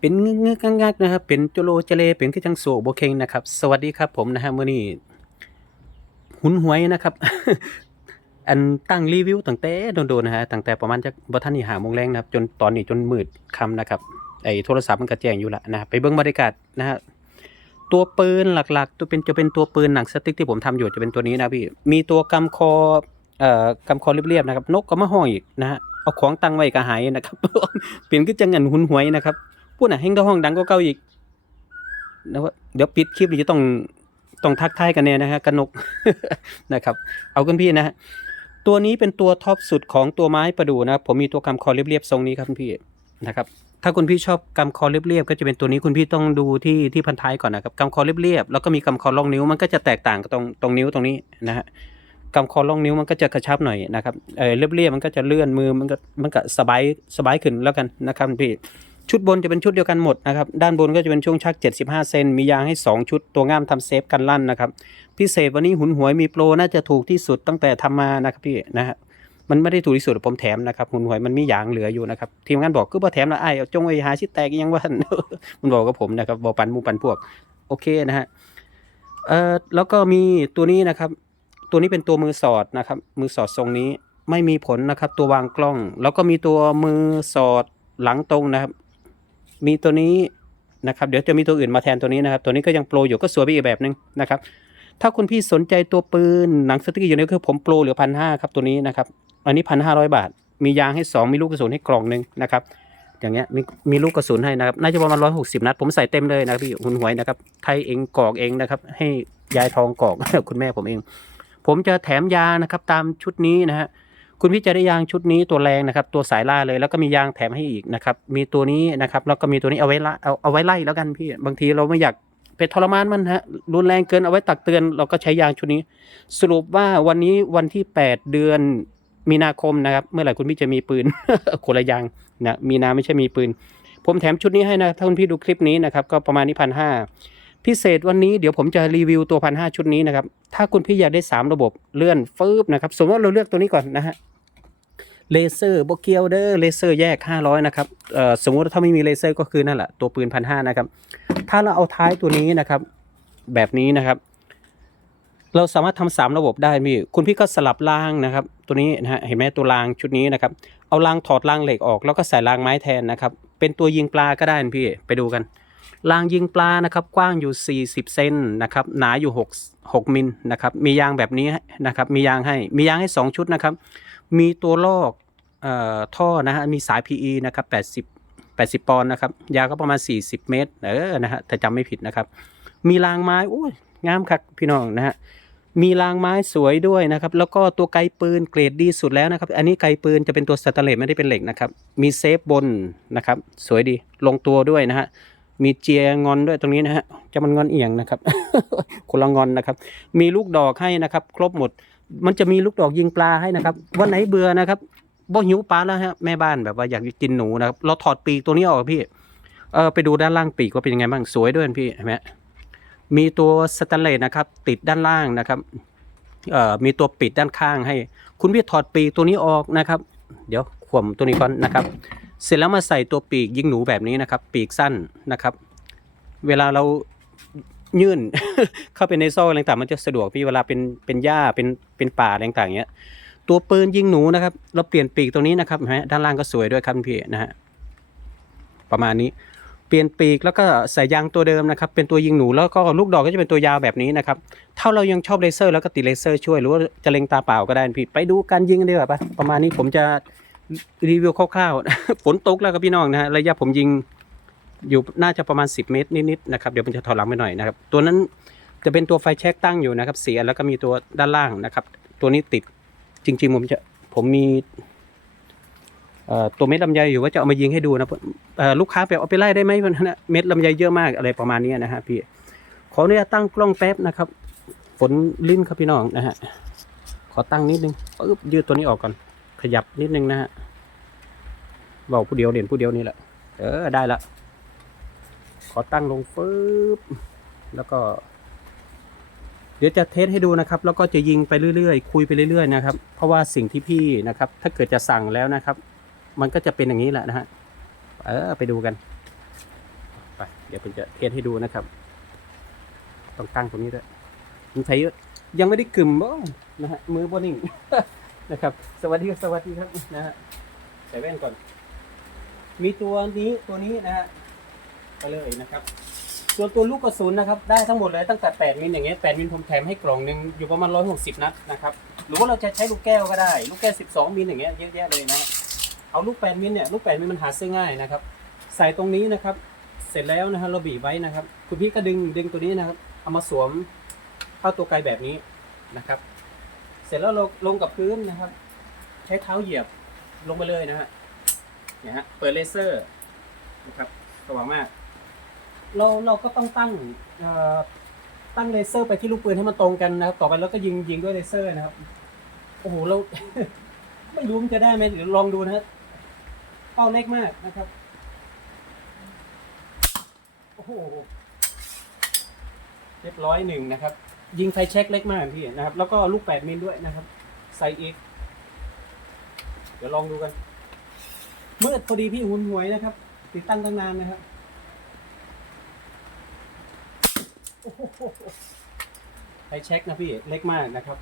เป็นงึกงึกงักงักนะครับ เป็นจโลเจเลเป็นคือจังโซโบเคงนะครับ สวัสดีครับผมนะฮะเมื้อนี้หุนหวยนะครับ อันตั้งรีวิวตั้งแต่โดนๆนะฮะตั้งแต่ประมาณจักบ่ทันนี่5โมงแรงนะครับ จนตอนนี้จนมืดค่ำนะครับไอ้โทรศัพท์มันก็แจงอยู่ละนะไปเบิ่งบรรยากาศนะฮะตัวปืนหลักๆ ตัวเป็นจะเป็นตัวปืนหนังสติ๊กที่ผมทำอยู่จะเป็นตัวนี้นะพี่มีตัวกำคอเอ่อกำคอเรียบๆนะครับ นกก็มาห้อยอีกนะฮะเอาของตั้งไว้ก็หายนะครับ เปลี่ยนคือจังเงินหุนหวยนะครับ พูดน่ะเฮงเท่าห้องดังก็เก่าอีกนะว่าเดี๋ยวปิดคลิปเดี๋ยวจะต้องต้องทักทายกันเนี่ยนะฮะกนกนะครับ เอากันพี่นะฮะตัวนี้เป็นตัวท็อปสุดของตัวไม้ประดู่นะครับผมมีตัวกำคอเรียบๆทรงนี้ครับคุณพี่นะครับถ้าคุณพี่ชอบกำคอเรียบๆก็จะเป็นตัวนี้คุณพี่ต้องดูที่ที่พันท้ายก่อนนะครับกำคอเรียบๆแล้วก็มีกำคอล่องนิ้วมันก็จะแตกต่างกับตรงตรงนิ้วตรงนี้นะฮะกำคอล่องนิ้วมันก็จะกระชับหน่อยนะครับเออเรียบๆมันก็จะเลื่อนมือมันก็มันก็สบายสบายขึ้นแล้วกันนะครับพี่ ชุดบนจะเป็นชุดเดียวกันหมดนะครับด้านบนก็จะเป็นช่วงชัก 75 เซนมียางให้ 2 ชุดตัวง่ามทำเซฟกันลั่นนะครับพิเศษวันนี้หุนหวยมีโปรน่าจะถูกที่สุดตั้งแต่ทำมานะครับพี่นะฮะมันไม่ได้ถูกที่สุดผมแถมนะครับหุนหวยมันมียางเหลืออยู่นะครับทีมงานบอกคือบ่แถมละไอ้เอาจงไว้หาชิดแตกยังว่ามันบอกกับผมนะครับบอกปันมูปันพวกโอเคนะฮะเอ่อแล้วก็มีตัวนี้นะครับ ตัวนี้เป็นตัวมือสอดนะครับมือสอดทรงนี้ไม่มีผลนะครับ ตัววางกล้อง แล้วก็มีตัวมือสอดหลังตรงนะครับ มีตัวนี้นะครับเดี๋ยวจะมีตัวอื่นมาแทนตัวนี้นะครับ ตัวนี้ก็ยังโปรอยู่ก็สวยไปอีกแบบนึงนะครับ ถ้าคุณพี่สนใจตัวปืนหนังสติ๊กอยู่ในคือผมโปรเหลือพันห้าครับตัวนี้นะครับ อันนี้พันห้าร้อยบาท มียางให้สองมีลูกกระสุนให้กล่องหนึ่งนะครับ อย่างเงี้ยมีมีลูกกระสุนให้นะครับ น่าจะประมาณร้อยหกสิบนัด ผมใส่เต็มเลยนะครับพี่หุนหวยนะครับไทยเองกอกเองนะครับ ให้ยายทองกอกคุณแม่ผมเอง ผมจะแถมยานะครับตามชุดนี้นะฮะ คุณพี่จะได้ยางชุดนี้ตัวแรงนะครับ ตัวสายล่าเลยแล้วก็มียางแถมให้อีกนะครับ มีตัวนี้นะครับ แล้วก็มีตัวนี้เอาไว้ละเอาเอาไว้ไล่แล้วกันพี่บางทีเราไม่อยากไปทรมานมันฮะรุนแรงเกินเอาไว้ตักเตือน เราก็ใช้ยางชุดนี้ สรุปว่าวันนี้วันที่ 8 เดือนมีนาคมนะครับ เมื่อไหร่คุณพี่จะมีปืนคนละยางนะมีนาไม่ใช่มีปืน ผมแถมชุดนี้ให้นะถ้าคุณพี่ดูคลิปนี้นะครับ ก็ประมาณนี้พันห้า พิเศษวันนี้เดี๋ยวผมจะรีวิวตัวพันห้าชุดนี้นะครับ ถ้าคุณพี่อยากได้ 3 ระบบเลื่อนฟืบนะครับ สมมติว่าเราเลือกตัวนี้ก่อนนะฮะเลเซอร์โบเกียวเดอร์เลเซอร์แยก 500 นะครับสมมุติว่าถ้าไม่มีเลเซอร์ก็คือนั่นแหละตัวปืนพันห้านะครับ ถ้าเราเอาท้ายตัวนี้นะครับ แบบนี้นะครับ เราสามารถทำสามระบบได้พี่คุณพี่ก็สลับรางนะครับ ตัวนี้นะฮะเห็นไหมตัวรางชุดนี้นะครับ เอารางถอดรางเหล็กออก แล้วก็ใส่รางไม้แทนนะครับ เป็นตัวยิงปลาก็ได้นะพี่ไปดูกัน รางยิงปลานะครับกว้างอยู่ 40 เซนนะครับหนาอยู่ 6 6มิลนะครับมียางแบบนี้นะครับมียางให้มียางให้ 2 ชุดนะครับมีตัวลอกเอ่อท่อนะฮะมีสาย PE นะครับ80 80 ปอนด์นะครับยาวก็ประมาณ 40 เมตรเออนะฮะแต่จำไม่ผิดนะครับ มีรางไม้โอ้ยงามคักพี่น้องนะฮะมีรางไม้สวยด้วยนะครับ แล้วก็ตัวไกปืนเกรดดีสุดแล้วนะครับ อันนี้ไกปืนจะเป็นตัวสแตนเลสไม่ได้เป็นเหล็กนะครับ มีเซฟบนนะครับ สวยดีลงตัวด้วยนะฮะ มีเจียงอนด้วยตรงนี้นะฮะจะมันงอนเอียงนะครับ คนละงอนนะครับ มีลูกดอกให้นะครับ ครบหมด มันจะมีลูกดอกยิงปลาให้นะครับ วันไหนเบื่อนะครับบ่หิวปลาแล้วฮะแม่บ้านแบบว่าอยากกินหนูนะครับเราถอดปีกตัวนี้ออกพี่เออไปดูด้านล่างปีกว่าเป็นยังไงบ้างสวยด้วยพี่เห็นไหมมีตัวสแตนเลสนะครับ ติดด้านล่างนะครับเอ่อมีตัวปิดด้านข้างให้ คุณพี่ถอดปีกตัวนี้ออกนะครับ เดี๋ยวขวมตัวนี้ก่อนนะครับ เสร็จแล้วมาใส่ตัวปีกยิงหนูแบบนี้นะครับ ปีกสั้นนะครับ เวลาเรายื่น เข้าไปในซอกอะไรต่างมันจะสะดวกพี่เวลาเป็นเป็นหญ้าเป็นเป็นป่าอะไรต่างอย่างเงี้ย ตัวปืนยิงหนูนะครับ เราเปลี่ยนปีกตรงนี้นะครับเห็นไหมด้านล่างก็สวยด้วยครับพี่นะฮะประมาณนี้ เปลี่ยนปีกแล้วก็ใส่ยางตัวเดิมนะครับ เป็นตัวยิงหนูแล้วก็ลูกดอกก็จะเป็นตัวยาวแบบนี้นะครับถ้าเรายังชอบเลเซอร์แล้วก็ติดเลเซอร์ช่วยหรือว่าจะเล็งตาเปล่าก็ได้พี่ไปดูการยิงกันดีกว่าปะประมาณนี้ผมจะ รีวิวคร่าวๆ ฝนตกแล้วครับพี่น้องนะฮะระยะผมยิงอยู่น่าจะประมาณ 10 เมตรนิดๆนะครับเดี๋ยวผมจะถอยหลังไปหน่อยนะครับ ตัวนั้นจะเป็นตัวไฟแช็กตั้งอยู่นะครับเสียแล้วก็มีตัวด้านล่างนะครับ ตัวนี้ติดจริง ๆ ผมจะผมมีตัวเม็ดลำไยอยู่ว่าจะเอามายิงให้ดูนะลูกค้าไปเอาไปไล่ได้ไหมวันนั้นนะเม็ดลำไยเยอะมากอะไรประมาณนี้นะฮะพี่ขออนุญาตตั้งกล้องแป๊บนะครับ ฝนลิ้นครับพี่น้องนะฮะขอตั้งนิดนึงปึ๊บยืดตัวนี้ออกก่อนขยับนิดนึงนะฮะ เบาผู้เดียวเด่นผู้เดียวนี่แหละ เออได้ละ ขอตั้งลงฟึบแล้วก็ เดี๋ยวจะเทสให้ดูนะครับ แล้วก็จะยิงไปเรื่อยๆ คุยไปเรื่อยๆนะครับ เพราะว่าสิ่งที่พี่นะครับ ถ้าเกิดจะสั่งแล้วนะครับ มันก็จะเป็นอย่างนี้แหละนะฮะ เออไปดูกัน ไป เดี๋ยวผมจะเทสให้ดูนะครับ ต้องตั้งตรงนี้ด้วยมันใช้ยังไม่ได้กึ่มบ้างนะฮะ มือบนิ่งนะครับ สวัสดีครับสวัสดีครับนะฮะใส่แว่นก่อน มีตัวนี้ตัวนี้นะฮะไปเลยนะครับ ส่วนตัวลูกกระสุนนะครับ ได้ทั้งหมดเลยตั้งแต่ 8 มิลอย่างเงี้ย8มิลผมแถมให้กล่องหนึ่งอยู่ประมาณ 160 นัดนะครับ หรือว่าเราจะใช้ลูกแก้วก็ได้ ลูกแก้ว 12 มิลอย่างเงี้ยเยอะแยะเลยนะฮะเอาลูก 8 มิลเนี่ยลูก 8 มิลมันหาซื้อง่ายนะครับ ใส่ตรงนี้นะครับ เสร็จแล้วนะฮะเราบีบไว้นะครับ คุณพี่ก็ดึงดึงตัวนี้นะครับ เอามาสวมเข้าตัวไกลแบบนี้นะครับ เสร็จแล้วเราลงกับพื้นนะครับ ใช้เท้าเหยียบลงไปเลยนะฮะ เนี่ยฮะเปิดเลเซอร์นะครับสว่างมาก เราเราก็ต้องตั้งเอ่อตั้งเลเซอร์ไปที่ลูกปืนให้มันตรงกันนะครับ ต่อไปเราก็ยิงยิงด้วยเลเซอร์นะครับ โอ้โหเรา ไม่รู้มันจะได้ไหมเดี๋ยวลองดูนะฮะเป้าเล็กมากนะครับ โอ้โห เรียบร้อยหนึ่งนะครับ ยิงไฟเช็คเล็กมากพี่นะครับ แล้วก็ลูกแปดมิลด้วยนะครับใส่อีกเดี๋ยวลองดูกัน มืดพอดีพี่หุนหวยนะครับ ติดตั้งตั้งนานนะครับไฟเช็คนะพี่เล็กมากนะครับ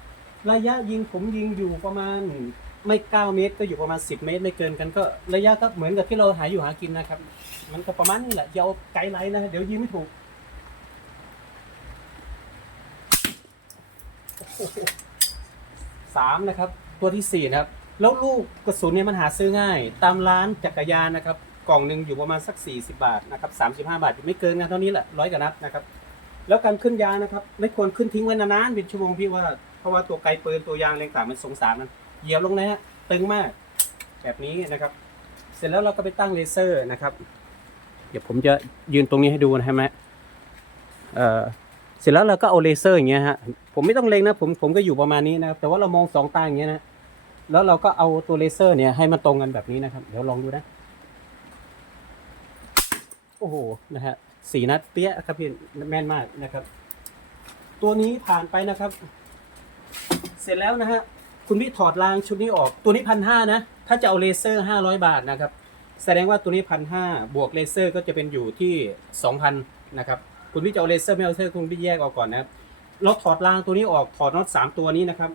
ระยะยิงผมยิงอยู่ประมาณไม่เก้าเมตร ก็อยู่ประมาณสิบเมตร ไม่เกินกันก็ระยะก็เหมือนกับที่เราหาอยู่หากินนะครับ มันก็ประมาณนี้แหละอย่าเอาไกด์ไลน์นะเดี๋ยวยิงไม่ถูกสามนะครับ ตัวที่สี่นะครับ แล้วลูกกระสุนเนี่ยมันหาซื้อง่าย ตามร้านจักรยานนะครับ กล่องหนึ่งอยู่ประมาณสัก 40 บาทนะครับ35 บาทไม่เกินกันเท่านี้แหละร้อยกว่านัดนะครับ แล้วการขึ้นยางนะครับ ไม่ควรขึ้นทิ้งไว้นานๆเป็นชั่วโมงพี่ว่าเพราะว่าตัวไกลปืนตัวยางอะไรต่างมันสงสารมันเหยียบลงนะฮะตึงมากแบบนี้นะครับ เสร็จแล้วเราก็ไปตั้งเลเซอร์นะครับ เดี๋ยวผมจะยืนตรงนี้ให้ดูนะฮะแม่เอ่อเสร็จแล้วเราก็เอาเลเซอร์อย่างเงี้ยฮะผมไม่ต้องเล็งนะผมผมก็อยู่ประมาณนี้นะครับแต่ว่าเรามองสองตาอย่างเงี้ยนะ แล้วเราก็เอาตัวเลเซอร์เนี่ยให้มันตรงกันแบบนี้นะครับ เดี๋ยวลองดูนะ โอ้โห นะฮะ สีนัดเปี้ยครับพี่แม่นมากนะครับ ตัวนี้ผ่านไปนะครับ เสร็จแล้วนะฮะ คุณพี่ถอดรางชุดนี้ออก ตัวนี้พันห้านะ ถ้าจะเอาเลเซอร์ห้าร้อยบาทนะครับ แสดงว่าตัวนี้พันห้าบวกเลเซอร์ก็จะเป็นอยู่ที่สองพันนะครับ คุณพี่จะเอาเลเซอร์ไม่เอาเลเซอร์คุณพี่แยกเอาก่อนนะครับเราถอดรางตัวนี้ออก ถอดน็อตสามตัวนี้นะครับ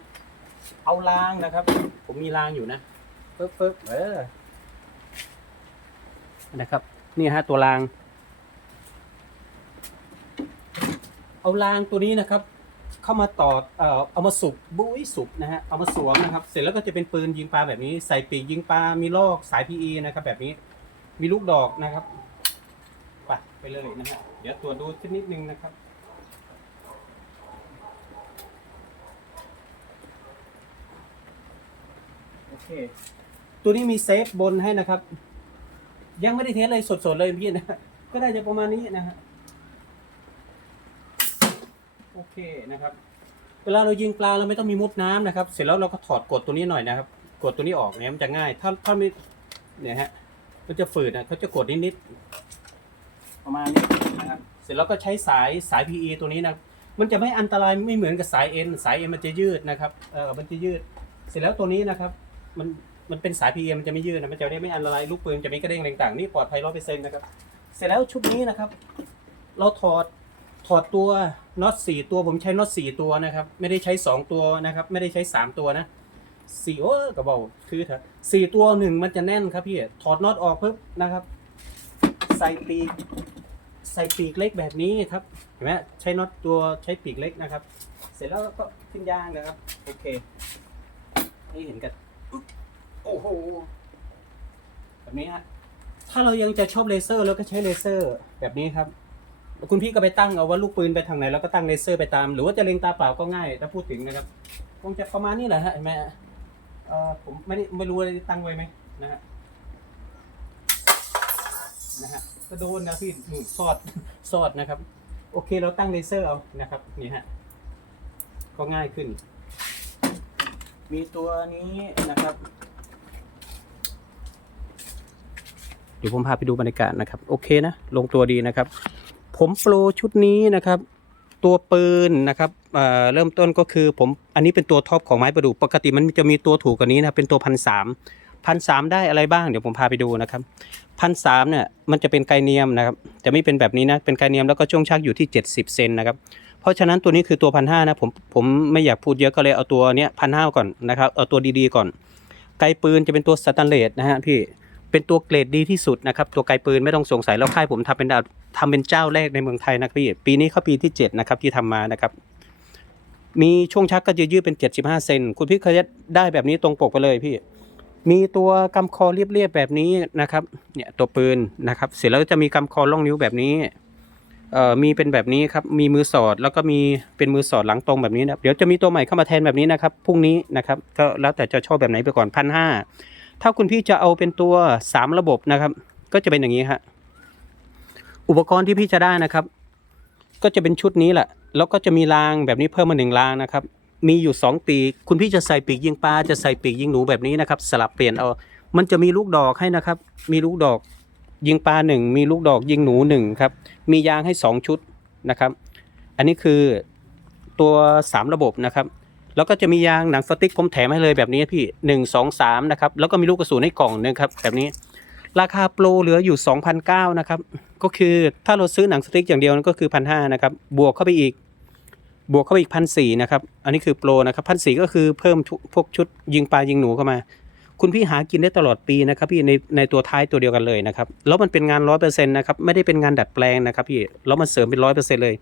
เอารางนะครับ ผมมีรางอยู่นะปึ๊บปึ๊บเออนะครับ นี่ฮะตัวราง เอารางตัวนี้นะครับ เข้ามาต่อเอ่อเอามาสุกบุ้ยสุกนะฮะเอามาสวมนะครับ เสร็จแล้วก็จะเป็นปืนยิงปลาแบบนี้ ใส่ปีกยิงปลามีลอกสาย PE นะครับ แบบนี้มีลูกดอกนะครับไปไปเลยนะฮะเดี๋ยวตรวจดูสักนิดนึงนะครับ เค ตัวนี้มีเซฟบนให้นะครับ ยังไม่ได้เทสเลยสดๆเลยพี่นะ ก็ได้จะประมาณนี้นะฮะ โอเคนะครับ เวลาเรายิงปลาเราไม่ต้องมีมุดน้ำนะครับ เสร็จแล้วเราก็ถอดกดตัวนี้หน่อยนะครับ กดตัวนี้ออกเนี่ยมันจะง่าย ถ้าถ้าไม่เนี่ยฮะ มันจะฝืดนะเขาจะกดนิดๆ ประมาณนี้นะครับเสร็จแล้วก็ใช้สายสาย PE ตัวนี้นะ มันจะไม่อันตรายไม่เหมือนกับสายเอ็นสายเอ็นมันจะยืดนะครับ เออมันจะยืด เสร็จแล้วตัวนี้นะครับ มันมันเป็นสาย PE มันจะไม่ยืดนะมันจะได้ไม่อันตรายลูกปืนจะไม่กระเด้งต่างๆนี่ปลอดภัยร้อยเปอร์เซ็นต์นะครับ เสร็จแล้วชุดนี้นะครับ เราถอดถอดตัวน็อตสี่ตัวผมใช้น็อตสี่ตัวนะครับ ไม่ได้ใช้สองตัวนะครับ ไม่ได้ใช้สามตัวนะสี่โอ้กระบอกคือเถอะสี่ตัวหนึ่งมันจะแน่นครับพี่ถอดน็อตออกปุ๊บนะครับ ใส่ปีกใส่ปีกเล็กแบบนี้ครับเห็นไหมใช้น็อตตัวใช้ปีกเล็กนะครับ เสร็จแล้วก็ขึ้นยางนะครับโอเคให้เห็นกัน อุ๊บโอ้โหแบบนี้ฮะถ้าเรายังจะชอบเลเซอร์เราก็ใช้เลเซอร์แบบนี้ครับ คุณพี่ก็ไปตั้งเอาว่าลูกปืนไปทางไหนแล้วก็ตั้งเลเซอร์ไปตาม หรือว่าจะเล็งตาเปล่าก็ง่ายถ้าพูดถึงนะครับคงจะประมาณนี้แหละฮะเห็นไหมฮะเอ่อผมไม่ได้ไม่รู้ว่าได้ตั้งไว้ไหมนะฮะนะฮะก็โดนนะพี่หนูสอดสอดนะครับ โอเคเราตั้งเลเซอร์เอานะครับนี่ฮะก็ง่ายขึ้น มีตัวนี้นะครับ เดี๋ยวผมพาไปดูบรรยากาศนะครับ โอเคนะ ลงตัวดีนะครับ ผมโปรชุดนี้นะครับ ตัวปืนนะครับเอ่อเริ่มต้นก็คือผมอันนี้เป็นตัวท็อปของไม้ประดู่ปกติมันจะมีตัวถูกกว่านี้นะเป็นตัวพันสามพันสามได้อะไรบ้างเดี๋ยวผมพาไปดูนะครับพันสามเนี่ยมันจะเป็นไกเนียมนะครับจะไม่เป็นแบบนี้นะเป็นไกเนียมแล้วก็ช่วงชักอยู่ที่ 70 เซนนะครับเพราะฉะนั้นตัวนี้คือตัวพันห้านะผมผมไม่อยากพูดเยอะก็เลยเอาตัวเนี้ยพันห้าก่อนนะครับเอาตัวดีๆก่อนไกปืนจะเป็นตัวสแตนเลสนะฮะพี่ เป็นตัวเกรดดีที่สุดนะครับ ตัวไกปืนไม่ต้องสงสัยแล้วค่ายผมทำเป็นดาวทำเป็นเจ้าแรกในเมืองไทยนะพี่ปีนี้เขาปีที่เจ็ดนะครับ ที่ทำมานะครับ มีช่วงชักก็จะยืดเป็น 75 เซนคุณพี่เขาจะได้แบบนี้ตรงปกไปเลยพี่ มีตัวกำคอเรียบๆแบบนี้นะครับ เนี่ยตัวปืนนะครับ เสร็จแล้วจะมีกำคอล่องนิ้วแบบนี้เอ่อมีเป็นแบบนี้ครับ มีมือสอดแล้วก็มีเป็นมือสอดหลังตรงแบบนี้นะเดี๋ยวจะมีตัวใหม่เข้ามาแทนแบบนี้นะครับพรุ่งนี้นะครับ ก็แล้วแต่จะชอบแบบไหนไปก่อนพันห้า ถ้าคุณพี่จะเอาเป็นตัวสามระบบนะครับ ก็จะเป็นอย่างนี้ฮะอุปกรณ์ที่พี่จะได้นะครับ ก็จะเป็นชุดนี้แหละ แล้วก็จะมีรางแบบนี้เพิ่มมาหนึ่งรางนะครับ มีอยู่ 2 ปี คุณพี่จะใส่ปีกยิงปลาจะใส่ปีกยิงหนูแบบนี้นะครับ สลับเปลี่ยนเอา มันจะมีลูกดอกให้นะครับ มีลูกดอกยิงปลาหนึ่งมีลูกดอกยิงหนูหนึ่งครับ มียางให้ 2 ชุดนะครับ อันนี้คือตัว 3 ระบบนะครับ แล้วก็จะมียางหนังสติ๊กผมแถมให้เลยแบบนี้พี่1 2 3นะครับ แล้วก็มีลูกกระสุนให้กล่องหนึงครับแบบนี้ ราคาโปรเหลืออยู่2,009นะครับ ก็คือถ้าเราซื้อหนังสติ๊กอย่างเดียวก็คือพันหนะครับ บวกเข้าไปอีก บวกเข้าไปอีกพันสี่นะครับ อันนี้คือโปรนะครับพันสี่ก็คือเพิ่มพวกชุดยิงปลายิงหนูเข้ามา คุณพี่หากินได้ตลอดปีนะครับพี่ในในตัวท้ายตัวเดียวกันเลยนะครับ แล้วมันเป็นงานร้อยเปอร์เซ็นต์นะครับ ไม่ได้เป็นงานดัดแปลงนะครับพี่ แล้วมันเสริมเป็นร้อยเปอร์เซ็นต์เลย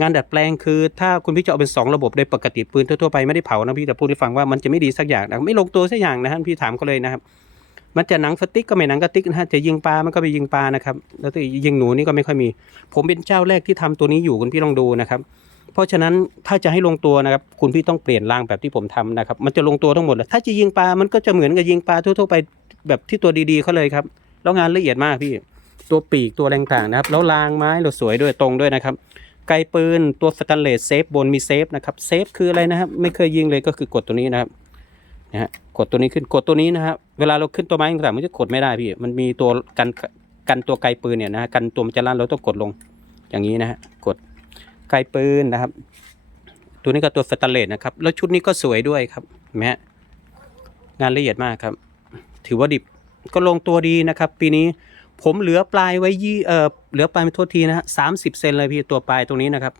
งานดัดแปลงคือ ถ้าคุณพี่จะเอาเป็นสองระบบโดยปกติปืนทั่วๆไปไม่ได้เผานะพี่แต่พูดให้ฟังว่ามันจะไม่ดีสักอย่างนะไม่ลงตัวสักอย่างนะฮะพี่ถามเขาเลยนะครับ มันจะหนังสติ๊กก็ไม่หนังกระติกนะฮะจะยิงปลามันก็ไปยิงปลานะครับแล้วตัวยิงหนูนี่ก็ไม่ค่อยมี ผมเป็นเจ้าแรกที่ทำตัวนี้อยู่คุณพี่ลองดูนะครับ เพราะฉะนั้นถ้าจะให้ลงตัวนะครับคุณพี่ต้องเปลี่ยนรางแบบที่ผมทำนะครับมันจะลงตัวทั้งหมดเลยถ้าจะยิงปลามันก็จะเหมือนกับยิงปลาทั่วๆไปแบบที่ตัวดีๆเขาเลยครับแล้วงานละเอียดมากพี่ตัวปีกตัวแรงต่างนะครับ แล้วรางไม้เราสวยด้วยตรงด้วยนะครับ ไกลปืนตัวสแตนเลสเซฟบนมีเซฟนะครับเซฟคืออะไรนะครับไม่เคยยิงเลยก็คือกดตัวนี้นะครับนะฮะกดตัวนี้ขึ้นกดตัวนี้นะฮะเวลาเราขึ้นตัวไม้ต่างๆมันจะกดไม่ได้พี่มันมีตัวกันกันตัวไกลปืนเนี่ยนะฮะกันตัวมันจะลั่นเราต้องกดลงอย่างนี้นะฮะกดไกลปืนนะครับ ตัวนี้ก็ตัวสแตนเลสนะครับแล้วชุดนี้ก็สวยด้วยครับเห็นไหมฮะงานละเอียดมากครับ ถือว่าดิบก็ลงตัวดีนะครับ ปีนี้ ผมเหลือปลายไว้ยี่เออเหลือปลายไม่โทษทีนะฮะสามสิบเซนเลยพี่ตัวปลายตรงนี้นะครับ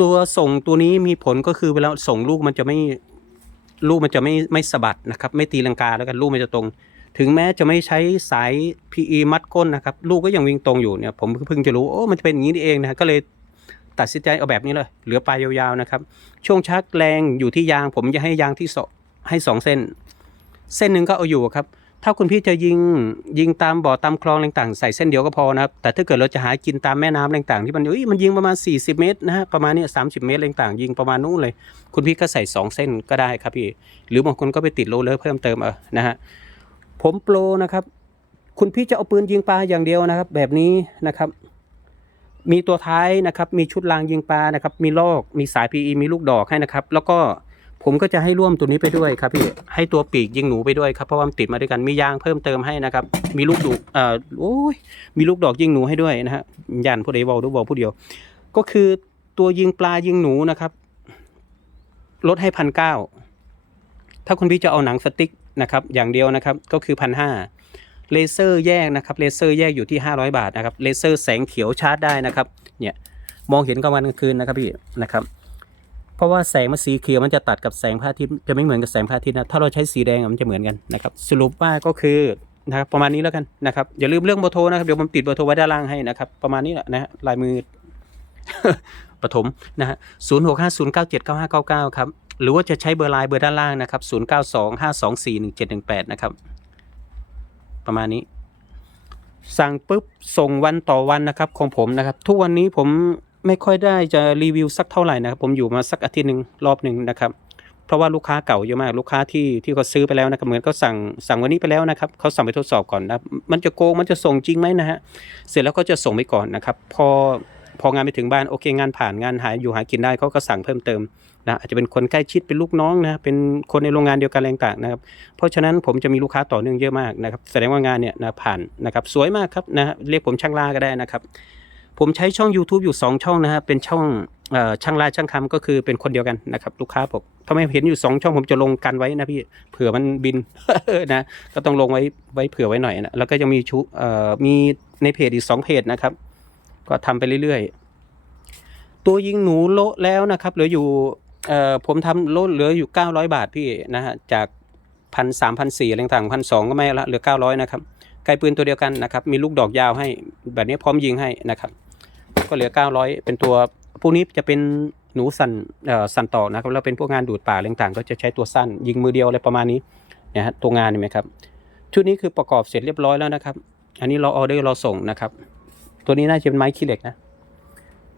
ตัวส่งตัวนี้มีผลก็คือเวลาส่งลูกมันจะไม่ลูกมันจะไม่ไม่สะบัดนะครับ ไม่ตีลังกาแล้วกันลูกมันจะตรง ถึงแม้จะไม่ใช้สาย PE มัดก้นนะครับ ลูกก็ยังวิ่งตรงอยู่เนี่ยผมเพิ่งจะรู้โอ้มันจะเป็นอย่างนี้นี่เองนะก็เลยตัดสินใจเอาแบบนี้เลย เหลือปลายยาวๆนะครับ ช่วงชักแรงอยู่ที่ยาง ผมจะให้ยางที่สองให้สองเส้น เส้นหนึ่งก็เอาอยู่ครับ ถ้าคุณพี่จะยิงยิงตามบ่อตามคลองต่างๆใส่เส้นเดียวก็พอนะครับ แต่ถ้าเกิดเราจะหากินตามแม่น้ำต่างๆที่มันเอ้ยมันยิงประมาณ 40 เมตรนะฮะประมาณนี้สามสิบเมตรต่างๆยิงประมาณนู้นเลย คุณพี่ก็ใส่ 2 เส้นก็ได้ครับพี่ หรือบางคนก็ไปติดโลเลอร์เพิ่มเติมเอานะฮะผมโปรนะครับ คุณพี่จะเอาปืนยิงปลาอย่างเดียวนะครับ แบบนี้นะครับ มีตัวท้ายนะครับ มีชุดรางยิงปลานะครับ มีลอกมีสาย PE มีลูกดอกให้นะครับ แล้วก็ ผมก็จะให้ร่วมตัวนี้ไปด้วยครับพี่ให้ตัวปีกยิงหนูไปด้วยครับเพราะว่ามันติดมาด้วยกันมียางเพิ่มเติมให้นะครับ มีลูกดูเอ่อโอ้ยมีลูกดอกยิงหนูให้ด้วยนะฮะยันผู้ใดเวอลดูเวอลผู้เดียว ก็คือตัวยิงปลายิงหนูนะครับลดให้พันเก้าถ้าคุณพี่จะเอาหนังสติ๊กนะครับอย่างเดียวนะครับก็คือพันห้าเลเซอร์แยกนะครับเลเซอร์แยกอยู่ที่ 500 บาทนะครับเลเซอร์แสงเขียวชาร์จได้นะครับเนี่ยมองเห็นกลางวันกลางคืนนะครับพี่นะครับ เพราะว่าแสงมันสีเขียวมันจะตัดกับแสงพระอาทิตย์จะไม่เหมือนกับแสงพระอาทิตย์นะถ้าเราใช้สีแดงมันจะเหมือนกันนะครับสรุปว่าก็คือนะครับประมาณนี้แล้วกันนะครับอย่าลืมเรื่องเบอร์โทรนะครับเดี๋ยวผมติดเบอร์โทรไว้ด้านล่างให้นะครับประมาณนี้แหละนะฮะลายมือปฐมนะฮะศูนย์หกห้าศูนย์เก้าเจ็ดเก้าห้าเก้าเก้าครับหรือว่าจะใช้เบอร์ไลน์เบอร์ด้านล่างนะครับศูนย์เก้าสองห้าสองสี่หนึ่งเจ็ดหนึ่งแปดนะครับประมาณนี้สั่งปุ๊บส่งวันต่อวันนะครับของผมนะครับ ทุกวันนี้ผม ไม่ค่อยได้จะรีวิวสักเท่าไหร่นะครับผมอยู่มาสักอาทิตย์หนึ่งรอบหนึ่งนะครับเพราะว่าลูกค้าเก่าเยอะมากลูกค้าที่ที่เขาซื้อไปแล้วนะครับเหมือนเขาสั่งสั่งวันนี้ไปแล้วนะครับเขาสั่งไปทดสอบก่อนนะมันจะโกงมันจะส่งจริงไหมนะฮะเสร็จแล้วก็จะส่งไปก่อนนะครับพอพองานไปถึงบ้านโอเคงานผ่านงานหายอยู่หากินได้เขาก็สั่งเพิ่มเติมนะอาจจะเป็นคนใกล้ชิดเป็นลูกน้องนะเป็นคนในโรงงานเดียวกันอะไรต่างนะครับเพราะฉะนั้นผมจะมีลูกค้าต่อเนื่องเยอะมากนะครับแสดงว่างานเนี่ยนะผ่านนะครับสวยมากครับนะฮะเรียกผมช่างล่าก็ได้นะครับ ผมใช้ช่อง YouTube อยู่ 2 ช่องนะฮะเป็นช่องช่างลายช่างคำก็คือเป็นคนเดียวกันนะครับลูกค้าผมทำไมเห็นอยู่ 2 ช่องผมจะลงกันไว้นะพี่เผื่อมันบินนะก็ต้องลงไว้ไว้เผื่อไว้หน่อยนะแล้วก็ยังมีชุมีในเพจอีก 2 เพจนะครับ ก็ทำไปเรื่อยๆ ตัวยิงหนูโลแล้วนะครับเหลืออยู่ผมทำโลเหลืออยู่ 900 บาทพี่นะฮะจากพันสามพันสี่อะไรต่างพันสองก็ไม่ละเหลือ 900นะครับไกลปืนตัวเดียวกันนะครับมีลูกดอกยาวให้แบบนี้พร้อมยิงให้นะครับ ก็เหลือ 900 เป็นตัวพวกนี้จะเป็นหนูสันเอ่อสันต่อนะครับแล้วเป็นพวกงานดูดป่าอะไรต่างๆก็จะใช้ตัวสั้น ยิงมือเดียวอะไรประมาณนี้นะฮะตัวงานเห็นไหมครับชุดนี้คือประกอบเสร็จเรียบร้อยแล้วนะครับ อันนี้เราออเดอร์เราส่งนะครับ ตัวนี้น่าจะเป็นไม้ขี้เหล็กนะ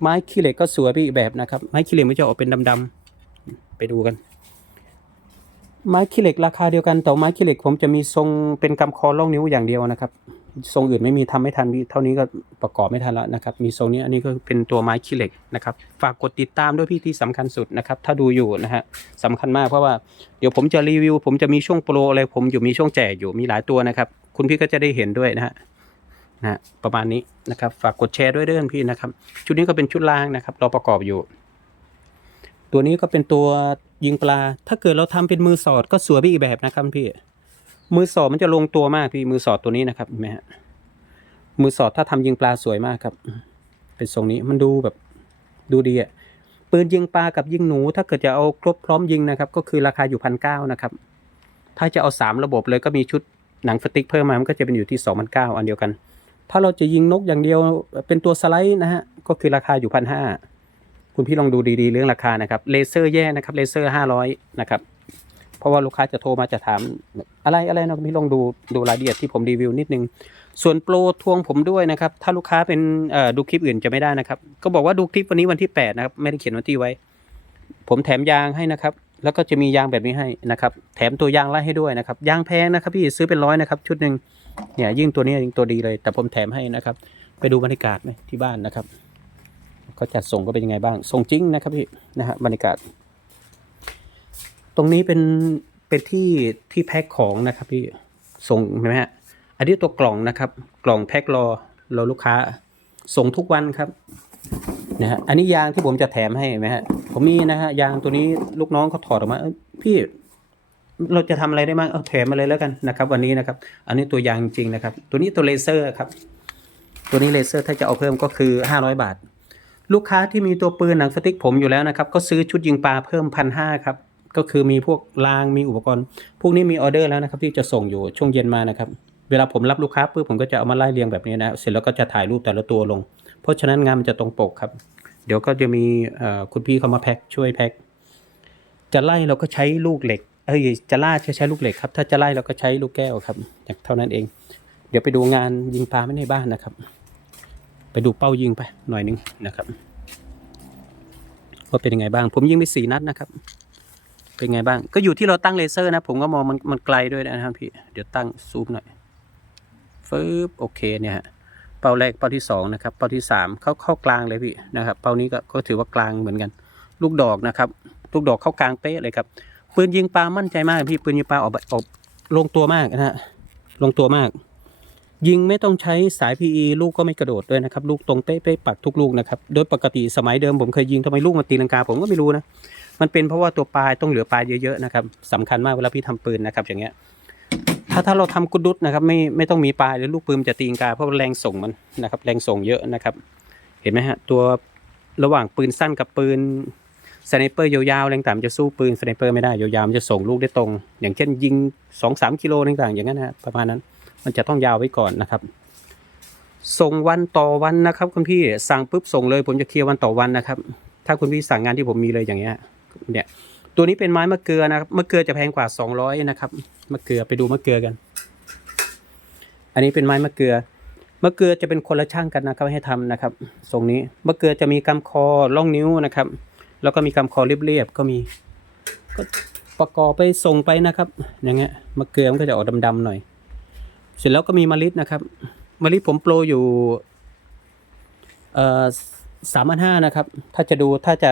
ไม้ขี้เหล็กก็สวยไปอีกแบบนะครับ ไม้ขี้เหล็กมันจะออกเป็นดำๆไปดูกัน ไม้ขี้เหล็กราคาเดียวกันแต่ไม้ขี้เหล็กผมจะมีทรงเป็นกำคอล่องนิ้วอย่างเดียวนะครับ ทรงอื่นไม่มีทำไม่ทันเท่านี้ก็ประกอบไม่ทันแล้วนะครับ มีทรงนี้อันนี้ก็เป็นตัวไม้ขี้เหล็กนะครับ ฝากกดติดตามด้วยพี่ที่สำคัญสุดนะครับ ถ้าดูอยู่นะฮะสำคัญมากเพราะว่าเดี๋ยวผมจะรีวิว ผมจะมีช่วงโปรอะไรผมอยู่มีช่วงแจกอยู่มีหลายตัวนะครับ คุณพี่ก็จะได้เห็นด้วยนะฮะนะประมาณนี้นะครับ ฝากกดแชร์ด้วยเด้อพี่นะครับ ชุดนี้ก็เป็นชุดล่างนะครับ เราประกอบอยู่ ตัวนี้ก็เป็นตัวยิงปลา ถ้าเกิดเราทำเป็นมือสอดก็สวยไปอีกแบบนะครับพี่ มือสอดมันจะลงตัวมากพี่มือสอดตัวนี้นะครับเห็นไหมฮะมือสอดถ้าทำยิงปลาสวยมากครับ เป็นทรงนี้มันดูแบบดูดีอะปืนยิงปลากับยิงหนู ถ้าเกิดจะเอาครบพร้อมยิงนะครับ ก็คือราคาอยู่พันเก้านะครับ ถ้าจะเอาสามระบบเลยก็มีชุดหนังสติ๊กเพิ่มมามันก็จะเป็นอยู่ที่สองพันเก้าอันเดียวกัน ถ้าเราจะยิงนกอย่างเดียวเป็นตัวสไลด์นะฮะก็คือราคาอยู่พันห้าคุณพี่ลองดูดีๆเรื่องราคานะครับเลเซอร์แย่นะครับเลเซอร์ห้าร้อยนะครับ เพราะว่าลูกค้าจะโทรมาจะถามอะไรอะไรนะพี่ลองดูดูรายละเอียดที่ผมรีวิวนิดนึง ส่วนโปรทวงผมด้วยนะครับ ถ้าลูกค้าเป็นดูคลิปอื่นจะไม่ได้นะครับ ก็บอกว่าดูคลิปวันนี้วันที่8นะครับไม่ได้เขียนวันที่ไว้ ผมแถมยางให้นะครับ แล้วก็จะมียางแบบนี้ให้นะครับ แถมตัวยางไล่ให้ด้วยนะครับ ยางแพงนะครับ พี่ซื้อเป็นร้อยนะครับ ชุดหนึ่งเนี่ยยิ่งตัวนี้ยิ่งตัวดีเลย แต่ผมแถมให้นะครับ ไปดูบรรยากาศไหมที่บ้านนะครับก็จัดส่งก็เป็นยังไงบ้างส่งจริงนะครับพี่นะฮะบรรยากาศ ตรงนี้เป็นเป็นที่ที่แพ็คของนะครับพี่ส่งเห็นไหมฮะอันนี้ตัวกล่องนะครับ กล่องแพ็ครอรอลูกค้า ส่งทุกวันครับนะฮะอันนี้ยางที่ผมจะแถมให้ไหมฮะผมมีนะฮะยางตัวนี้ลูกน้องเขาถอดออกมาพี่เราจะทำอะไรได้บ้างเอาแถมมาเลยแล้วกันนะครับ วันนี้นะครับ อันนี้ตัวยางจริงนะครับ ตัวนี้ตัวเลเซอร์ครับ ตัวนี้เลเซอร์ถ้าจะเอาเพิ่มก็คือ 500 บาท ลูกค้าที่มีตัวปืนหนังสติ๊กผมอยู่แล้วนะครับ ก็ซื้อชุดยิงปลาเพิ่มพันห้าครับ ก็คือมีพวกรางมีอุปกรณ์ พวกนี้มีออเดอร์แล้วนะครับ ที่จะส่งอยู่ช่วงเย็นมานะครับ เวลาผมรับลูกค้าปุ๊บผมก็จะเอามาไล่เรียงแบบนี้นะ เสร็จแล้วก็จะถ่ายรูปแต่ละตัวลง เพราะฉะนั้นงานมันจะตรงปกครับ เดี๋ยวก็จะมีคุณพี่เขามาแพ็คช่วยแพ็คจะไล่เราก็ใช้ลูกเหล็ก เอ้ยจะล่าจะใช้ลูกเหล็กครับ ถ้าจะไล่เราก็ใช้ลูกแก้วครับอย่างเท่านั้นเอง เดี๋ยวไปดูงานยิงปลาไม่ในบ้านนะครับ ไปดูเป้ายิงไปหน่อยนึงนะครับว่าเป็นยังไงบ้าง ผมยิงไปสี่นัดนะครับ เป็นไงบ้าง ก็อยู่ที่เราตั้งเลเซอร์นะ ผมก็มองมันมันไกลด้วยนะครับพี่ เดี๋ยวตั้งซูมหน่อยฟึบโอเคเนี่ยฮะเป้าแรกเป้าที่สองนะครับเป้าที่สามเข้าเข้ากลางเลยพี่นะครับเป้านี้ก็ก็ถือว่ากลางเหมือนกัน ลูกดอกนะครับ ลูกดอกเข้ากลางเป๊ะเลยครับปืนยิงปลามั่นใจมากพี่ปืนยิงปลาออกออกลงตัวมากนะฮะลงตัวมาก ยิงไม่ต้องใช้สาย PE ลูกก็ไม่กระโดดด้วยนะครับ ลูกตรงเป๊ะๆปักทุกลูกนะครับโดยปกติสมัยเดิมผมเคยยิงทำไมลูกมันตีลังกาผมก็ไม่รู้นะ มันเป็นเพราะว่าตัวปลายต้องเหลือปลายเยอะๆนะครับสำคัญมากเวลาพี่ทำปืนนะครับอย่างเงี้ยถ้าถ้าเราทำกุดดุดนะครับไม่ไม่ต้องมีปลายแล้วลูกปืนมันจะตีงกาเพราะแรงส่งมันนะครับ แรงส่งเยอะนะครับ เห็นไหมฮะตัวระหว่างปืนสั้นกับปืนสไนเปอร์ยาวๆแรงต่ำจะสู้ปืนสไนเปอร์ไม่ได้ยาวๆมันจะส่งลูกได้ตรง อย่างเช่นยิงสองสามกิโลต่างๆอย่างนั้นนะประมาณนั้น มันจะต้องยาวไว้ก่อนนะครับ ส่งวันต่อวันนะครับคุณพี่สั่งปุ๊บส่งเลยผมจะเคลียร์วันต่อวันนะครับ ถ้าคุณพี่สั่งงานที่ผมมีเลยอย่างเงี้ย เนี่ยตัวนี้เป็นไม้มะเกลือนะครับมะเกลือจะแพงกว่า 200 นะครับมะเกลือไปดูมะเกลือกัน อันนี้เป็นไม้มะเกลือมะเกลือจะเป็นคนละช่างกันนะครับให้ทำนะครับทรงนี้มะเกลือจะมีกำคอล่องนิ้วนะครับ แล้วก็มีกำคอเรียบๆก็มีก็ประกอบไปส่งไปนะครับ อย่างเงี้ยมะเกลือมันก็จะออกดำๆหน่อย เสร็จแล้วก็มีมะลินะครับมะลิผมโปรอยู่เอ่อสามพันห้านะครับ ถ้าจะดูถ้าจะ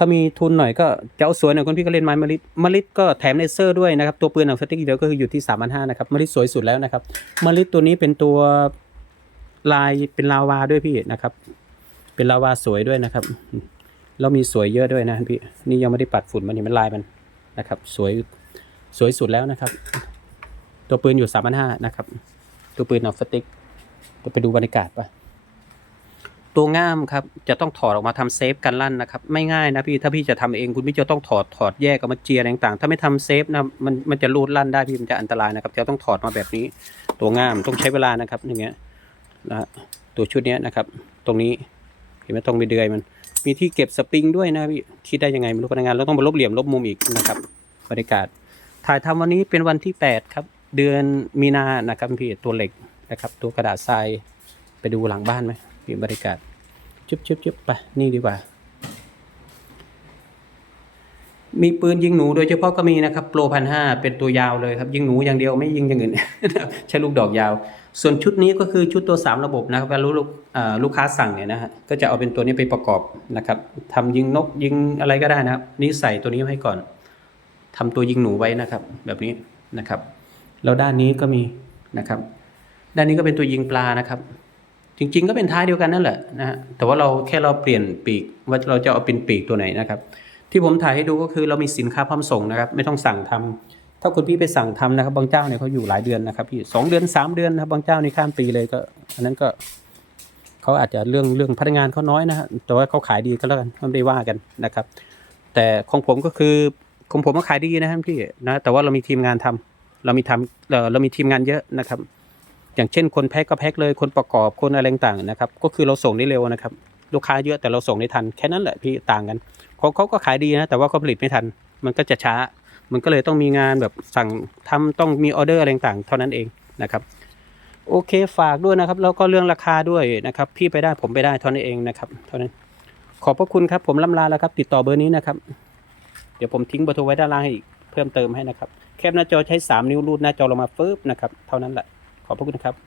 ถ้ามีทุนหน่อยก็จะเอาสวยหน่อยคุณพี่ก็เล่นไม้มะลิมะลิก็แถมเลเซอร์ด้วยนะครับ ตัวปืนหนังสติ๊กเดียวก็คืออยู่ที่สามพันห้านะครับมะลิสวยสุดแล้วนะครับมะลิตัวนี้เป็นตัวลายเป็นลาวาด้วยพี่นะครับ เป็นลาวาสวยด้วยนะครับแล้วมีสวยเยอะด้วยนะพี่นี่ยังไม่ได้ปัดฝุ่นมันนี่มันลายมันนะครับ สวยสวยสุดแล้วนะครับ ตัวปืนอยู่สามพันห้านะครับ ตัวปืนเอาสติ๊กเราไปดูบรรยากาศปะ ตัวง่ามครับจะต้องถอดออกมาทำเซฟกันลั่นนะครับไม่ง่ายนะพี่ถ้าพี่จะทำเองคุณพี่จะต้องถอดถอดแยกเอามาเจียรต่างๆ ถ้าไม่ทำเซฟนะมันมันจะรูดลั่นได้พี่มันจะอันตรายนะครับจะต้องถอดมาแบบนี้ ตัวง่ามต้องใช้เวลานะครับอย่างเงี้ยนะฮะตัวชุดเนี้ยนะครับ ตรงนี้เห็นไหมตรงมีเดือยมัน มีที่เก็บสปริงด้วยนะพี่คิดได้ยังไงไม่รู้พนักงานเราต้องมาลบเหลี่ยมลบมุมอีกนะครับบรรยากาศ ถ่ายทำวันนี้เป็นวันที่ 8 ครับ เดือนมีนานะครับพี่ตัวเหล็กนะครับ ตัวกระดาษทรายไปดูหลังบ้านไหมีบรรยากาศจุ๊บจุ๊บจุ๊บไปนี่ดีกว่า มีปืนยิงหนูโดยเฉพาะก็มีนะครับโปรพันห้าเป็นตัวยาวเลยครับ ยิงหนูอย่างเดียวไม่ยิงอย่างอื่นใช้ลูกดอกยาว ส่วนชุดนี้ก็คือชุดตัว 3 ระบบนะครับเวลาลูกลูกค้าสั่งเนี่ยนะฮะก็จะเอาเป็นตัวนี้ไปประกอบนะครับทำยิงนกยิงอะไรก็ได้นะครับ นี่ใส่ตัวนี้ให้ก่อนทำตัวยิงหนูไว้นะครับ แบบนี้นะครับแล้วด้านนี้ก็มีนะครับ ด้านนี้ก็เป็นตัวยิงปลานะครับ จริง ๆ ก็เป็นท้ายเดียวกันนั่นแหละนะฮะแต่ว่าเราแค่เราเปลี่ยนปีกว่าเราจะเอาเป็นปีกตัวไหนนะครับที่ผมถ่ายให้ดูก็คือเรามีสินค้าพร้อมส่งนะครับไม่ต้องสั่งทำถ้าคุณพี่ไปสั่งทำนะครับ บางเจ้าเนี่ยเขาอยู่หลายเดือนนะครับพี่สองเดือนสามเดือนนะครับบางเจ้านี่ข้ามปีเลยก็อันนั้นก็เขาอาจจะเรื่องเรื่องพนักงานเขาน้อยนะฮะแต่ว่าเขาขายดีก็แล้วกันไม่ได้ว่ากันนะครับ แต่ของผมก็คือของผมก็ขายดีนะครับพี่นะแต่ว่าเรามีทีมงานทำเรามีทำเอ่อเรามีทีมงานเยอะนะครับ อย่างเช่นคนแพ็คก็แพ็คเลยคนประกอบคนอะไรต่างๆนะครับ ก็คือเราส่งได้เร็วนะครับ ลูกค้าเยอะแต่เราส่งได้ทันแค่นั้นแหละพี่ต่างกันของเขาก็ขายดีนะแต่ว่าเขาผลิตไม่ทัน มันก็จะช้า มันก็เลยต้องมีงานแบบสั่งทำต้องมีออเดอร์อะไรต่างๆเท่านั้นเองนะครับโอเคฝากด้วยนะครับ แล้วก็เรื่องราคาด้วยนะครับ พี่ไปได้ผมไปได้เท่านั้นเองนะครับเท่านั้น ขอบพระคุณครับผมล่ำลาแล้วครับ ติดต่อเบอร์นี้นะครับ เดี๋ยวผมทิ้งเบอร์โทรไว้ด้านล่างให้อีกเพิ่มเติมให้นะครับ แคปหน้าจอใช้ 3 นิ้วรูดหน้าจอลงมาฟึบนะครับ เท่านั้นแหละ ขอบพระคุณครับ